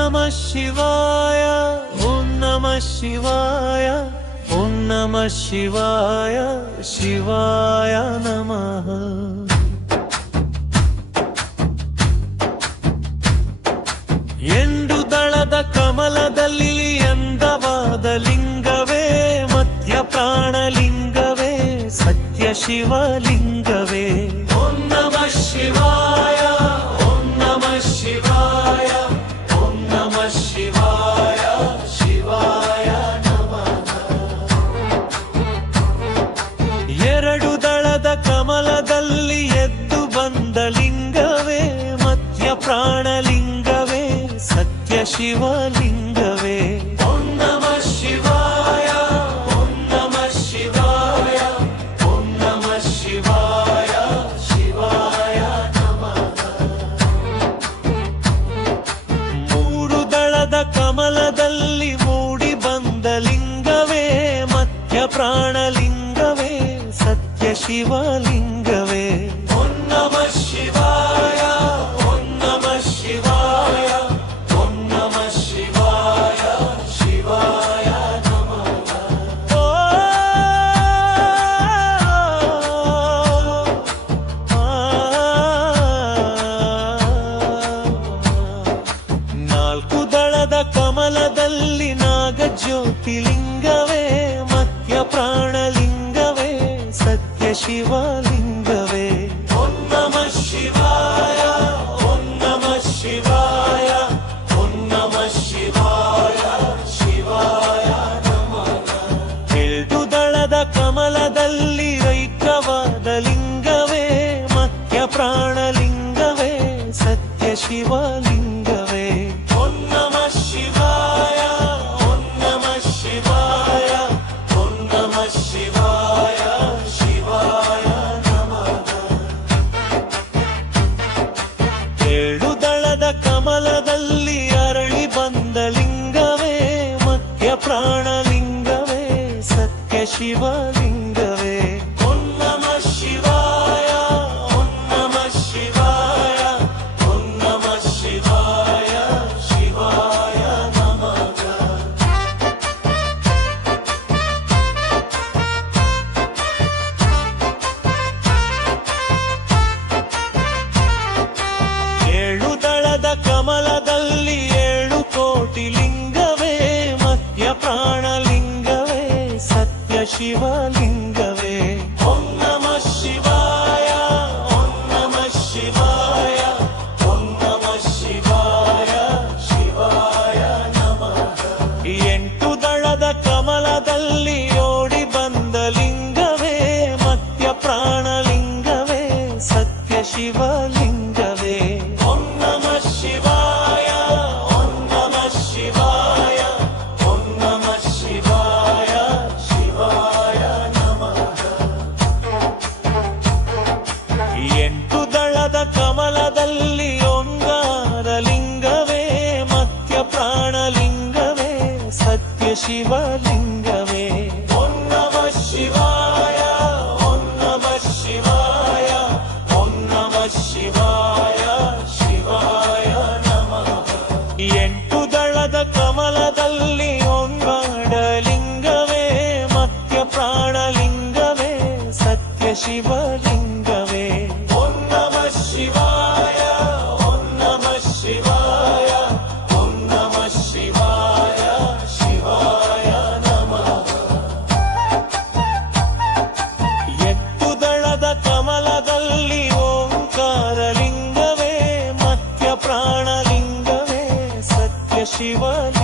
ನಮಃ ಶಿವಾಯ, ಓಂ ನಮಃ ಶಿವಾಯ, ಓಂ ನಮಃ ಶಿವಾಯ, ಶಿವಾಯ ನಮಃ. ಎಂಡು ದಳದ ಕಮಲದಲ್ಲಿ ಅಂದವಾದ ಲಿಂಗವೇ, ಮಧ್ಯ ಪ್ರಾಣಲಿಂಗವೇ, ಸತ್ಯ ಶಿವಲಿಂಗವೇ. ಓಂ ನಮಃ ಶಿವಾಯ, ಓಂ ನಮಃ ಶಿವಾಯ, ಓಂ ನಮಃ ಶಿವಾಯ, ಶಿವಾಯ ನಮಃ. ಎರಡು ದಳದ ಕಮಲದಲ್ಲಿ ಎದ್ದು ಬಂದ ಲಿಂಗವೇ, ಮಧ್ಯ ಪ್ರಾಣಲಿಂಗವೇ, ಸತ್ಯ ಶಿವಲಿಂಗವೇ. ಓಂ ನಮಃ ಶಿವಾಯ, ಓಂ ನಮಃ ಶಿವಾಯ, ಓಂ ನಮಃ ಶಿವಾಯ, ಶಿವಾಯ ನಮಃ. ಮೂರು ದಳದ ಕಮಲದಲ್ಲಿ ಮೂಡಿ ಬಂದ ಲಿಂಗವೇ, ಮಧ್ಯ ಪ್ರಾಣಲಿಂಗವೇ, ಸತ್ಯ ಶಿವಲಿಂಗವೇ. ಓಂ ನಮಃ ಶಿವಾಯ, ಓಂ ನಮಃ ಶಿವಾಯ, ಓಂ ನಮಃ ಶಿವಾಯ, ಶಿವಾಯ ನಮಃ. ನಾಲ್ಕು ದಳದ ಕಮಲದಲ್ಲಿ ನಾಗಜ್ಯೋತಿಲಿಂಗವೇ, ಮಧ್ಯ ಪ್ರಾಣಲಿಂಗವೇ, ಸತ್ಯ ಶಿವಲಿಂಗವೇ. ಓಂ ನಮಃ ಶಿವಾಯ, ಓಂ ನಮಃ ಶಿವಾಯ, ಓಂ ನಮಃ ಶಿವಾಯ, ಶಿವಾಯ ನಮಃ. ಎಂಟು ದಳದ ಕಮಲದಲ್ಲಿ ಐಕ್ಯವಾದ ಲಿಂಗವೇ, ಮಧ್ಯ ಪ್ರಾಣಲಿಂಗವೇ, ಸತ್ಯ ಶಿವಲಿಂಗವೇ. ಓಂ ನಮಃ ಶಿವಾಯ, ಓಂ ನಮಃ ಶಿವಾಯ, ಓಂ ನಮಃ ಶಿವಾಯ, ಶಿವಾಯ ನಮಃ. ಏಳು ದಳದ ಕಮಲದಲ್ಲಿ ಅರಳಿ ಬಂದ ಲಿಂಗವೇ, ಮಧ್ಯ ಪ್ರಾಣಲಿಂಗವೇ, ಸತ್ಯ ಶಿವಲಿಂಗವೇ. ಓಂ ನಮಃ ಶಿವಾಯ, ಓಂ ನಮಃ ಶಿವಾಯ, ಓಂ ನಮಃ ಶಿವಾಯ, ಶಿವಾಯ ನಮಃ. ಏಳು ದಳದ ಕಮಲದಲ್ಲಿ ಏಳು ಕೋಟಿ ಲಿಂಗವೇ, ಮಧ್ಯ ಪ್ರಾಣಲಿಂಗವೇ, ಸತ್ಯ ಶಿವಲಿಂಗವೇ. ಓಂ ನಮಃ ಶಿವಾಯ, ಓಂ ನಮಃ ಶಿವಾಯ, ಓಂ ನಮಃ ಶಿವಾಯ, ಶಿವಾಯ ನಮಃ. ಎಂಟು ದಳದ ಕಮಲದಲ್ಲಿ ಓಡಿ ಬಂದ ಲಿಂಗವೇ, ಮಧ್ಯ ಪ್ರಾಣಲಿಂಗವೇ, ಸತ್ಯ ಶಿವಲಿಂಗವೇ. ಓಂ ನಮಃ ಶಿವಾಯ, ಓಂ ನಮಃ ಶಿವಾಯ, ಓಂ ನಮಃ ಶಿವಾಯ, ಶಿವಾಯ ನಮಃ. ಎಂಟು ದಳದ ಕಮಲದಲ್ಲಿ ಓಂಕಾರ ಲಿಂಗವೇ, ಮಧ್ಯ ಪ್ರಾಣಲಿಂಗವೇ, ಸತ್ಯ ಶಿವಲಿಂಗವೇ. ಓಂ ನಮಃ ಶಿವಾಯ, ಓಂ ನಮಃ ಶಿವಾಯ, ಓಂ ನಮಃ ಶಿವಾಯ, ಶಿವಾಯ ನಮಃ. ಎಂಟು ದಳದ ಕಮಲದಲ್ಲಿ ಓಂಕಾರ ಲಿಂಗವೇ, ಮಧ್ಯ ಪ್ರಾಣಲಿಂಗವೇ, ಸತ್ಯ ಶಿವಲಿಂಗವೇ. ಓಂ ನಮಃ ಶಿವಾಯ, ಓಂ ನಮಃ ಶಿವಾಯ, ಓಂ ನಮಃ ಶಿವಾಯ, ಶಿವಾಯ ನಮಃ. ಎಂಟು ದಳದ ಕಮಲದಲ್ಲಿ ಓಂಕಾರ ಲಿಂಗವೇ, ಮಧ್ಯ ಪ್ರಾಣಲಿಂಗವೇ, ಸತ್ಯ ಶಿವಲಿಂಗವೇ.